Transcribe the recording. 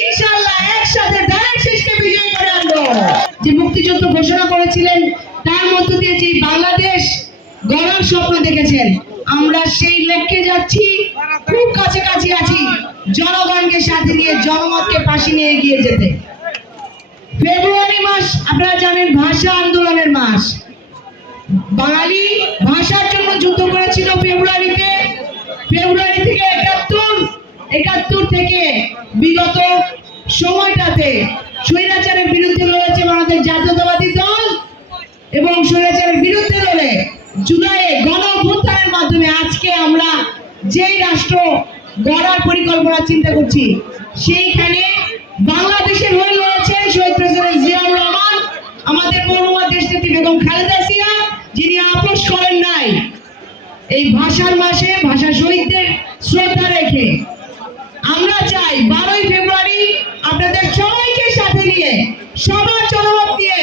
ইনশাআল্লাহ একসাথে ধানের শীষকে বিজয় করে আনবো। যে মুক্তিযুদ্ধ ঘোষণা করেছিলেন তার মধ্য দিয়ে যে বাংলাদেশ গড়ার স্বপ্ন দেখেছেন, আমরা সেই লক্ষ্যে যাচ্ছি, খুব কাছাকাছি আছি জনগণকে সাথে নিয়ে, জনমতকে পাশে নিয়ে এগিয়ে যেতে। ফেব্রুয়ারি মাস আপনারা জানেন ভাষা আন্দোলনের মাস। বাঙালি ভাষার জন্য যুদ্ধ করেছিল ফেব্রুয়ারিতে। ফেব্রুয়ারি থেকে 71 থেকে বিগত সময়টাতে স্বৈরাচারের বিরুদ্ধে লড়েছে বাংলাদেশ জাতীয়তাবাদী দল, এবং স্বৈরাচারের বিরুদ্ধে লড়ে জুলাইয়ে গণ অভ্যুত্থানের মাধ্যমে আজকে আমরা যেই রাষ্ট্র গড়ার পরিকল্পনা চিন্তা করছি, সেইখানে বাংলাদেশের হয়ে লড়েছেন শহীদ প্রেসিডেন্ট জিয়াউর রহমান, আমাদের মরহুমা দেশনেত্রী বেগম খালেদা জিয়া, যিনি আপোষ করেন নাই। এই ভাষার মাসে ভাষা শহীদদের শ্রদ্ধা রেখে আমরা চাই 12ই ফেব্রুয়ারি আপনাদের সবাইকে সাথে নিয়ে, সবার জনমত দিয়ে